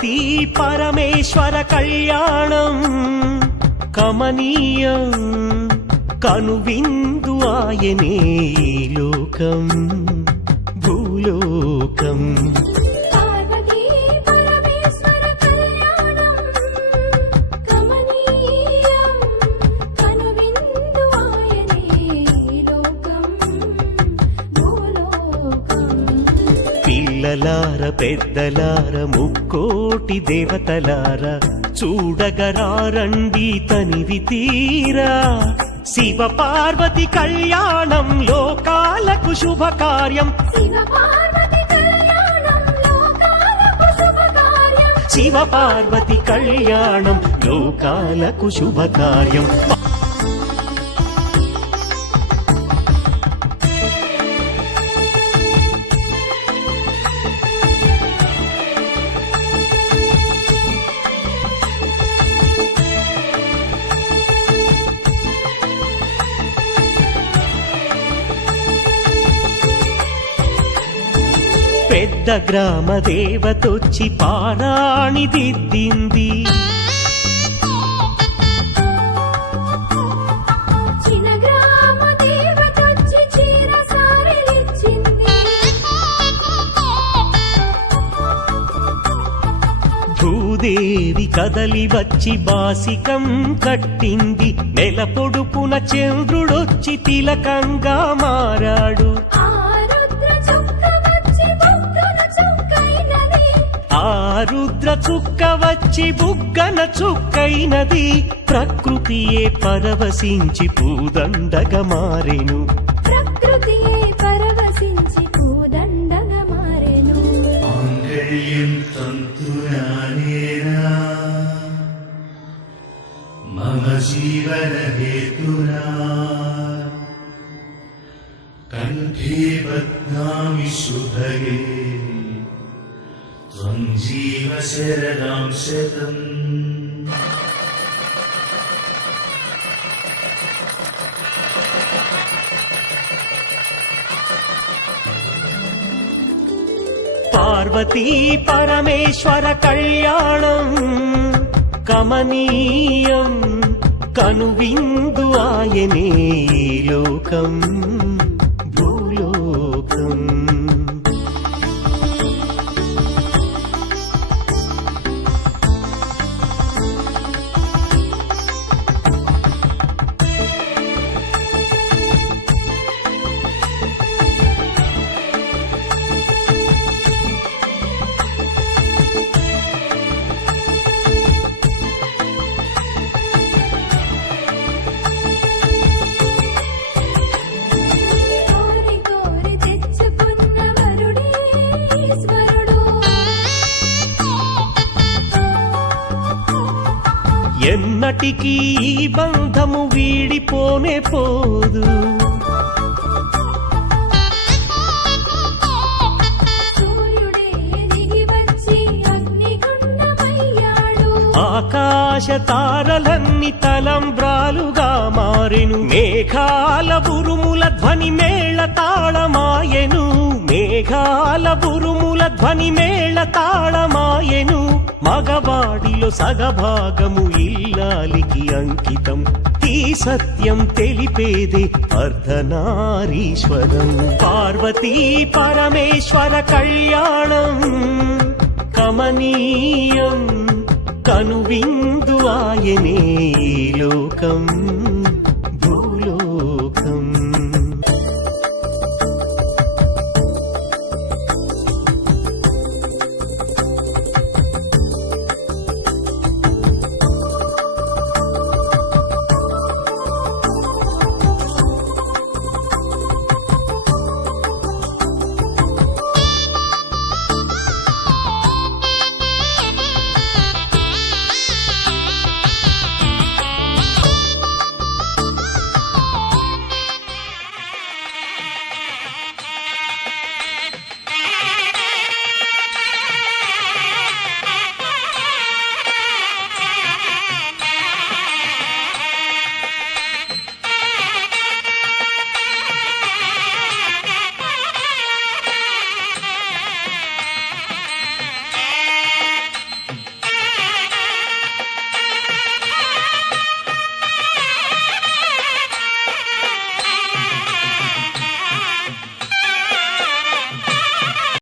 పార్వతీ పరమేశ్వర కళ్యాణం కమనీయం కనువిందు ఆయనే ఈ లోకం భూలోకం. పిల్లలార పెద్దలార ముక్కోటి దేవతలార చూడగరారండి తనివి తీరా శివ పార్వతి కళ్యాణం లోకాలకు శుభకార్యం. శివ పార్వతి కళ్యాణం లోకాలకు శుభకార్యం. పెద్ద గ్రామ దేవతొచ్చి పారాణి దిద్దింది. భూదేవి కదలి వచ్చి బాసికం కట్టింది. నెల పొడుపున చంద్రుడొచ్చి తిలకంగా మారాడు. ఆ రుద్ర చుక్క వచ్చి బుగ్గన చుక్కైనది. ప్రకృతియే పరవశించి పూదండగా మారెను. ప్రకృతియే పరవశించి పూదండగా మారెను. మాంగళ్యం తంతునానేనా మమ జీవన హేతునా కంఠే బధ్నామి శుభగే త్వం జీవ శరణాం శతం. పార్వతీ పరమేశ్వర కళ్యాణం కమనీయం కనువిందు ఆయనే ఈ లోకం భూలోకం. ఎన్నటికీ ఈ బంధము వీడిపోనే పోదు. ఆకాశ తారలన్నీ తలంబ్రాలుగా మారెను. మేఘాల బురుముల ధ్వని మేళ తాళమాయెను. మేఘాల బురుముల ధ్వని మేళ తాళమాయెను. మగవాడిలో సగభాగము ఇల్లాలికి అంకితం. ఈ సత్యం తెలిపేదే అర్ధనారీశ్వరం. పార్వతీ పరమేశ్వర కళ్యాణం కమనీయం కనువిందు ఆయనే ఈ లోకం